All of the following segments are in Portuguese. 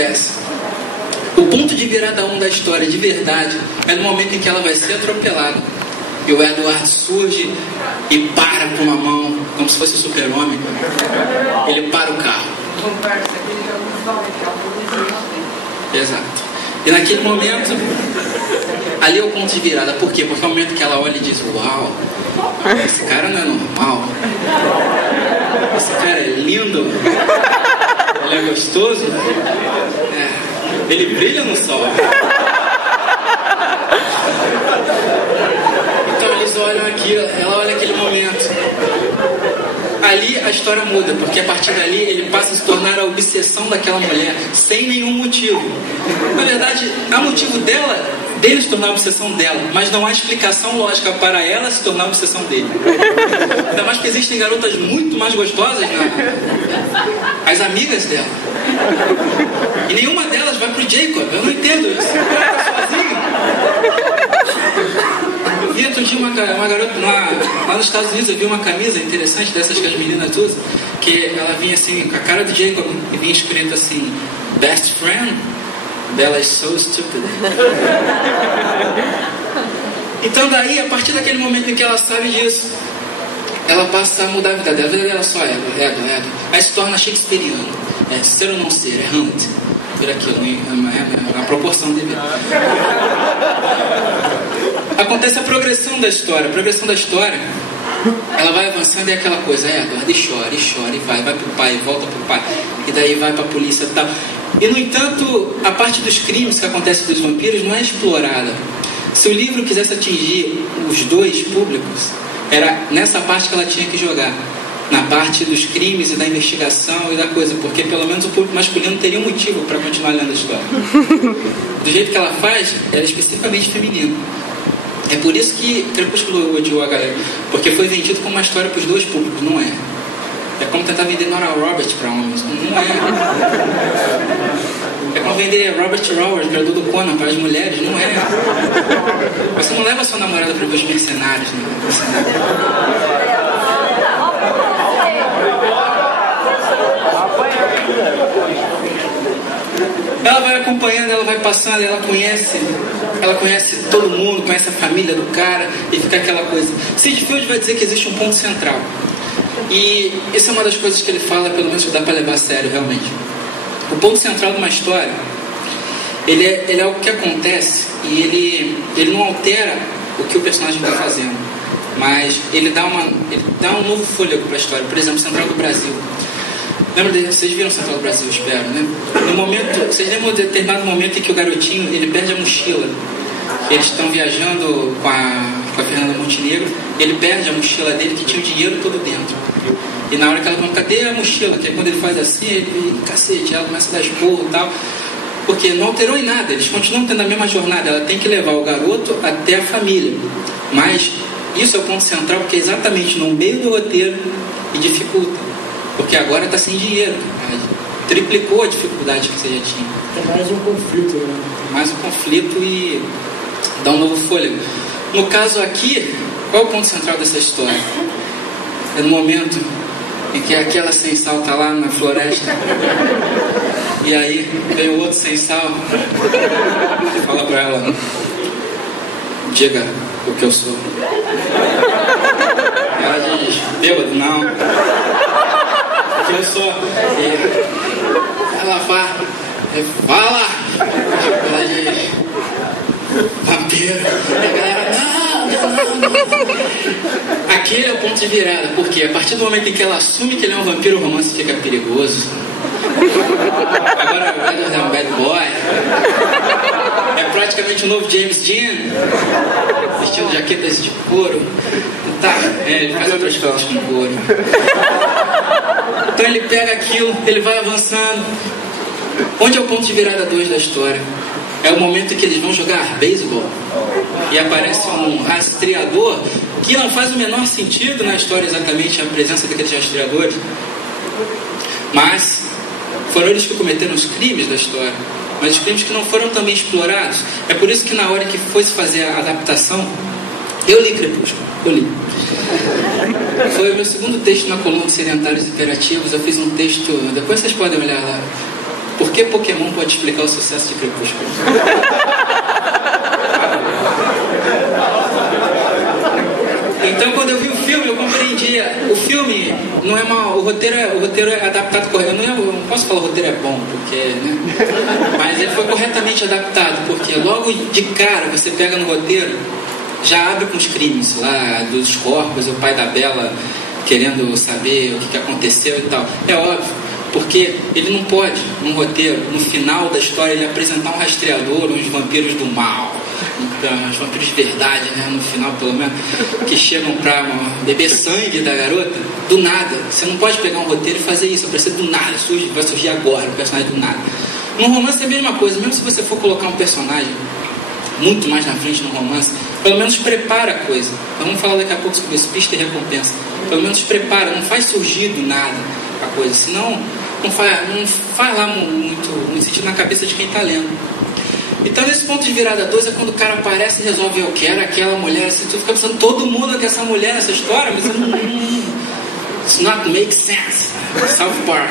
acontece? O ponto de virada 1 da história, de verdade, é no momento em que ela vai ser atropelada. E o Edward surge e para com uma mão, como se fosse o super-homem. Ele para o carro. Exato. E naquele momento, ali é o ponto de virada. Por quê? Porque é o momento que ela olha e diz: uau, esse cara não é normal. Esse cara é lindo. Ele é gostoso. Ele brilha no sol. Então eles olham aquilo, ela olha aquele momento. Ali a história muda, porque a partir dali ele passa a se tornar a obsessão daquela mulher, sem nenhum motivo. Na verdade, há motivo dele se tornar a obsessão dela, mas não há explicação lógica para ela se tornar a obsessão dele. Ainda mais que existem garotas muito mais gostosas, as amigas dela. E nenhuma delas vai pro Jacob. Eu não entendo isso. Ela tá sozinha. Eu vi outro dia uma garota lá nos Estados Unidos. Eu vi uma camisa interessante dessas que as meninas usam, que ela vinha assim com a cara do Jacob e vinha escrito assim: best friend. Bella is so stupid. Então daí, a partir daquele momento em que ela sabe disso, ela passa a mudar a vida dela. A vida dela só ela. Aí se torna shakespeariano. É ser ou não ser, é Hamlet. Por aquilo, a proporção dele. Acontece a progressão da história. A progressão da história, ela vai avançando e é aquela coisa: Edward, e chora, e vai pro pai, e volta pro pai, e daí vai pra polícia e tal. E no entanto, a parte dos crimes que acontece dos vampiros não é explorada. Se o livro quisesse atingir os dois públicos, era nessa parte que ela tinha que jogar, na parte dos crimes e da investigação e da coisa, porque pelo menos o público masculino teria um motivo para continuar lendo a história. Do jeito que ela faz, ela é especificamente feminina. É por isso que Crepúsculo odiou a galera, porque foi vendido como uma história para os dois públicos. Não é. É como tentar vender Nora Roberts para homens. Não é. É como vender Robert Rower, criador do Conan, para as mulheres. Não é. Você não leva sua namorada para ver os mercenários, né? Ela vai acompanhando, ela vai passando, ela conhece todo mundo, conhece a família do cara, e fica aquela coisa. Sid Field vai dizer que existe um ponto central. E essa é uma das coisas que ele fala, pelo menos que dá para levar a sério realmente. O ponto central de uma história, ele é algo que acontece e ele não altera o que o personagem está fazendo, mas ele dá um novo fôlego para a história. Por exemplo, Central do Brasil. Vocês viram Central do Brasil, eu espero, né? Vocês lembram de determinado momento em que o garotinho, ele perde a mochila? Eles estão viajando com a Fernanda Montenegro, ele perde a mochila dele que tinha o dinheiro todo dentro. E na hora que ela pergunta: cadê a mochila? Que é quando ele faz assim, ele, cacete, ela começa a dar esporro e tal. Porque não alterou em nada, eles continuam tendo a mesma jornada. Ela tem que levar o garoto até a família. Mas isso é o ponto central, porque é exatamente no meio do roteiro e dificulta. Porque agora está sem dinheiro. Triplicou a dificuldade que você já tinha. É mais um conflito, né? Mais um conflito e dá um novo fôlego. No caso aqui, qual é o ponto central dessa história? É no momento em que aquela sem sal está lá na floresta. E aí vem o outro sem sal e fala para ela: diga o que eu sou. Ela diz: bêbado, não. O que eu sou. E ela fala: ela diz: vampiro. E a galera: não. Aqui é o ponto de virada, porque a partir do momento em que ela assume que ele é um vampiro, o romance fica perigoso. Agora o Edward é um bad boy. É praticamente o novo James Dean, vestindo jaquetas de couro. Tá, ele faz outras coisas com couro. Então ele pega aquilo, ele vai avançando. Onde é o ponto de virada 2 da história? É o momento em que eles vão jogar beisebol e aparece um rastreador, que não faz o menor sentido na história exatamente a presença daqueles rastreadores, mas foram eles que cometeram os crimes da história, mas os crimes que não foram também explorados. É por isso que na hora que foi se fazer a adaptação, eu li Crepúsculo, foi o meu segundo texto na coluna de Sedentários Imperativos. Eu fiz um texto, depois vocês podem olhar lá. Por que qualquer Pokémon pode explicar o sucesso de Crepúsculo. Então, quando eu vi o filme, eu compreendia. O filme não é mal, o roteiro é adaptado corretamente. Eu não posso falar o roteiro é bom, porque, né? Mas ele foi corretamente adaptado, porque logo de cara você pega no roteiro, já abre com os crimes lá dos corpos, o pai da Bella querendo saber o que aconteceu e tal. É óbvio, porque ele não pode, num roteiro, no final da história, ele apresentar um rastreador, uns vampiros do mal, uns vampiros de verdade, né, no final pelo menos, que chegam pra beber sangue da garota, do nada. Você não pode pegar um roteiro e fazer isso, vai ser do nada, vai surgir agora, o personagem do nada. No romance é a mesma coisa, mesmo se você for colocar um personagem muito mais na frente no romance, pelo menos prepara a coisa. Nós vamos falar daqui a pouco sobre isso, pista e recompensa. Pelo menos prepara, não faz surgir do nada a coisa, senão não faz lá muito sentido na cabeça de quem está lendo. Então, nesse ponto de virada 2 é quando o cara aparece e resolve: eu quero aquela mulher. Assim, tu fica pensando, todo mundo quer essa mulher nessa história, mas it's not make sense. South Park.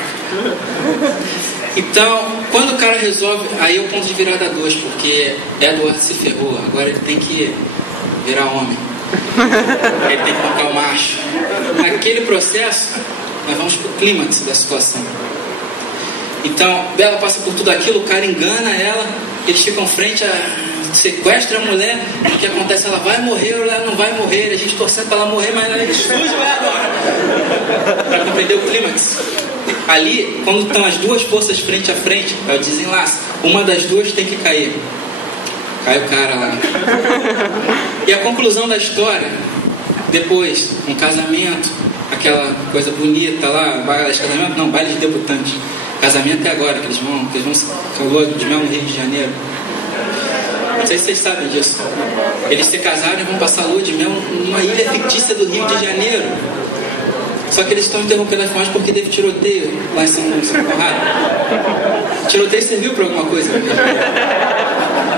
Então, quando o cara resolve, aí é o ponto de virada 2, porque Edward se ferrou, agora ele tem que virar homem. Ele tem que montar o macho. Naquele processo, nós vamos pro clímax da situação. Então, Bella passa por tudo aquilo, o cara engana ela, eles ficam frente sequestra a mulher, o que acontece? Ela vai morrer ou ela não vai morrer, a gente torcendo para ela morrer, mas ela surge lá agora. Para compreender o clímax. Ali, quando estão as duas forças frente a frente, é o desenlace. Uma das duas tem que cair. Cai o cara lá. E a conclusão da história, depois, um casamento, aquela coisa bonita lá, baile de casamento, não, baile de debutante. Casamento é agora, que eles vão lua de mel no Rio de Janeiro. Não sei se vocês sabem disso. Eles se casaram e vão passar lua de mel numa ilha fictícia do Rio de Janeiro. Só que eles estão interrompendo as filmagens porque teve tiroteio lá em São Conrado. Tiroteio serviu para alguma coisa.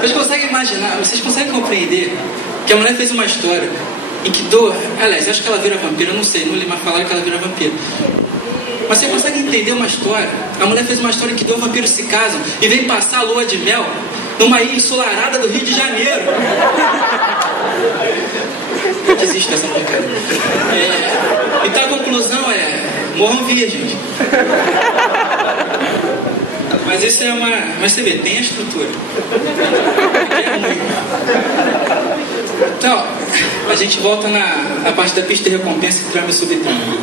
Vocês conseguem imaginar, vocês conseguem compreender que a mulher fez uma história em que aliás, acho que ela vira vampira, eu não sei, não li, mas falaram que ela vira vampira. Mas você consegue entender uma história? A mulher fez uma história em que dois vampiros se casam e vem passar a lua de mel numa ilha ensolarada do Rio de Janeiro. Eu desisto dessa brincadeira. Então a conclusão é: morram virgens. Mas isso é mas você vê, tem a estrutura. É muito. Então, a gente volta na parte da pista de recompensa que vai me subir também.